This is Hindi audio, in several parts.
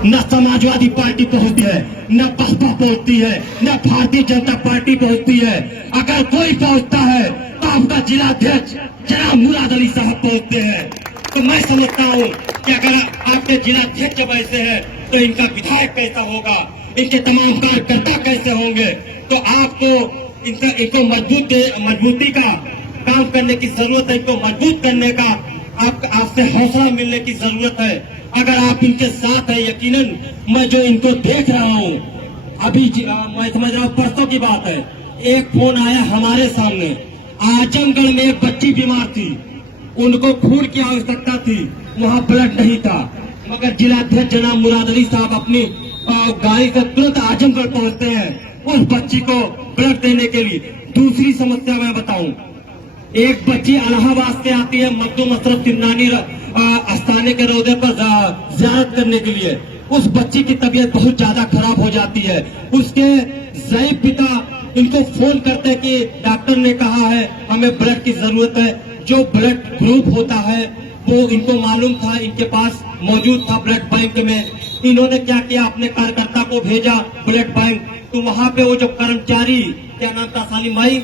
न समाजवादी पार्टी पहुंचती है, न बसपा पहुंचती है, न भारतीय जनता पार्टी पहुंचती है। अगर कोई पहुंचता है तो आपका जिलाध्यक्ष जनाब मुराद अली साहब पहुंचते हैं। तो मैं समझता हूँ कि अगर आपके जिलाध्यक्ष जब ऐसे है तो इनका विधायक कैसा होगा, इनके तमाम कार्यकर्ता कैसे होंगे। तो आपको इनको मजबूती का काम करने की जरूरत है, इनको मजबूत करने का आपसे हौसला मिलने की जरूरत है। अगर आप इनके साथ है, यकीनन मैं जो इनको देख रहा हूँ अभी, मैं समझ रहा हूँ परसों की बात है, एक फोन आया हमारे सामने, आजमगढ़ में एक बच्ची बीमार थी, उनको खून की आवश्यकता थी, वहाँ ब्लड नहीं था, मगर जिलाध्यक्ष जनाब मुराद अली साहब अपनी गाड़ी से तुरंत आजमगढ़ पहुंचते हैं उस बच्ची को ब्लड देने के लिए। दूसरी समस्या मैं बताऊं, एक बच्ची इलाहाबाद से आती है मखदूम अशरफ सिमनानी आस्थाने के रोजे पर ज़ियारत करने के लिए। उस बच्ची की तबीयत बहुत ज्यादा खराब हो जाती है। उसके ज़ईफ पिता इनको फोन करते कि डॉक्टर ने कहा है हमें ब्लड की जरूरत है। जो ब्लड ग्रुप होता है वो इनको मालूम था, इनके पास मौजूद था ब्लड बैंक में। इन्होंने क्या किया, अपने कार्यकर्ता को भेजा ब्लड बैंक। तो वहां पे वो जो कर्मचारी, क्या नाम था सालिम भाई,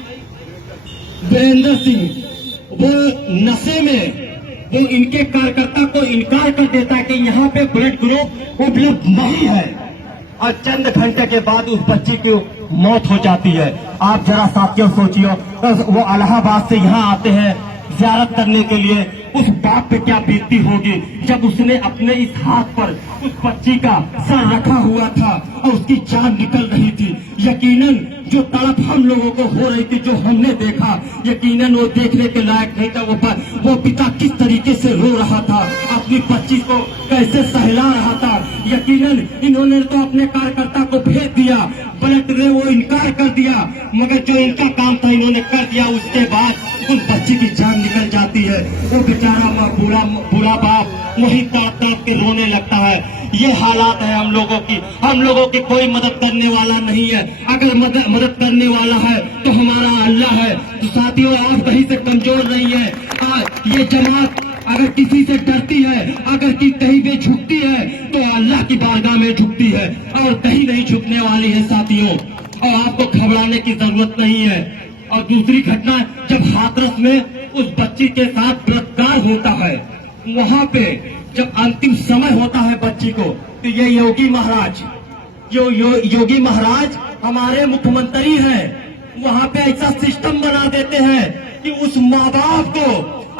वीरेंद्र सिंह, वो नशे में वो इनके कार्यकर्ता को इनकार कर देता है कि यहाँ पे ब्लड ग्रुप उपलब्ध नहीं है, और चंद घंटे के बाद उस बच्ची की मौत हो जाती है। आप जरा साथियों सोचियो, वो इलाहाबाद से यहाँ आते हैं ज़ियारत करने के लिए, उस बाप पे क्या बीतती होगी जब उसने अपने इस हाथ पर उस बच्ची का सर रखा हुआ था और उसकी जान निकल रही थी। यकीनन जो तड़प हम लोगों को हो रही थी, जो हमने देखा, यकीनन वो देखने के लायक नहीं था। वो पिता किस तरीके से रो रहा था, अपनी बच्ची को कैसे सहला रहा था। यकीनन इन्होंने तो अपने कार्यकर्ता को भेज दिया, ब्लड ने वो इनकार कर दिया, मगर जो इनका काम था इन्होंने कर दिया। उसके बाद उस बच्ची की जान निकल जाती है। वो बेचारा बूढ़ा बाप वही तड़प तड़प के रोने लगता है। ये हालात है हम लोगों की कोई मदद करने वाला नहीं है। अगर मदद करने वाला है तो हमारा अल्लाह है। तो साथियों, आप कहीं से कमजोर नहीं है। ये जमात अगर किसी से डरती है, अगर कहीं भी झुकती है तो अल्लाह की बारगाह में झुकती है, और कहीं नहीं झुकने वाली है साथियों। और आपको घबराने की जरूरत नहीं है। और दूसरी घटना, जब हाथरस में उस बच्ची के साथ बलात्कार होता है, वहाँ पे जब अंतिम समय होता है बच्ची को, तो ये योगी महाराज हमारे मुख्यमंत्री हैं, वहाँ पे ऐसा सिस्टम बना देते हैं कि उस माँ बाप को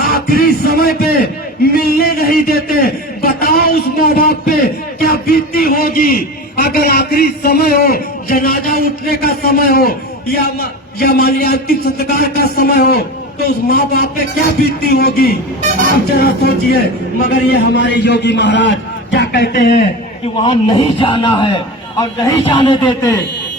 आखिरी समय पे मिलने नहीं देते। बताओ उस माँ बाप पे क्या बीतती होगी अगर आखिरी समय हो, जनाजा उठने का समय हो, या मानिए अंतिम संस्कार का समय हो, तो उस माँ बाप पे क्या बीतती होगी, आप जरा सोचिए। मगर ये हमारे योगी महाराज क्या कहते हैं कि वहाँ नहीं जाना है और नहीं जाने देते।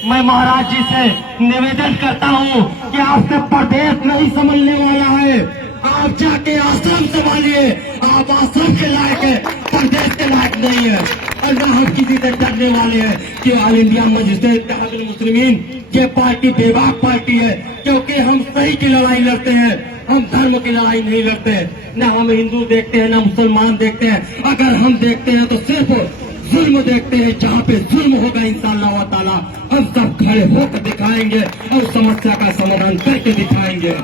मैं महाराज जी से निवेदन करता हूँ कि आपसे प्रदेश नहीं संभलने वाला है, आप जाके आश्रम संभालिए। आप आश्रम के लायक है, प्रदेश के लायक नहीं है। और न हम किसी से डरने वाले हैं कि ऑल इंडिया मजलिस इत्तेहादुल मुस्लिमीन ये पार्टी बेबाक पार्टी है, क्योंकि हम सही की लड़ाई लड़ते हैं, हम धर्म की लड़ाई नहीं लड़ते हैं। न हम हिंदू देखते हैं, न मुसलमान देखते हैं। अगर हम देखते हैं तो सिर्फ जुल्म देखते हैं। जहाँ पे जुल्म होगा इंशाअल्लाह ताला हम सब खड़े होकर दिखाएंगे और समस्या का समाधान करके दिखाएंगे।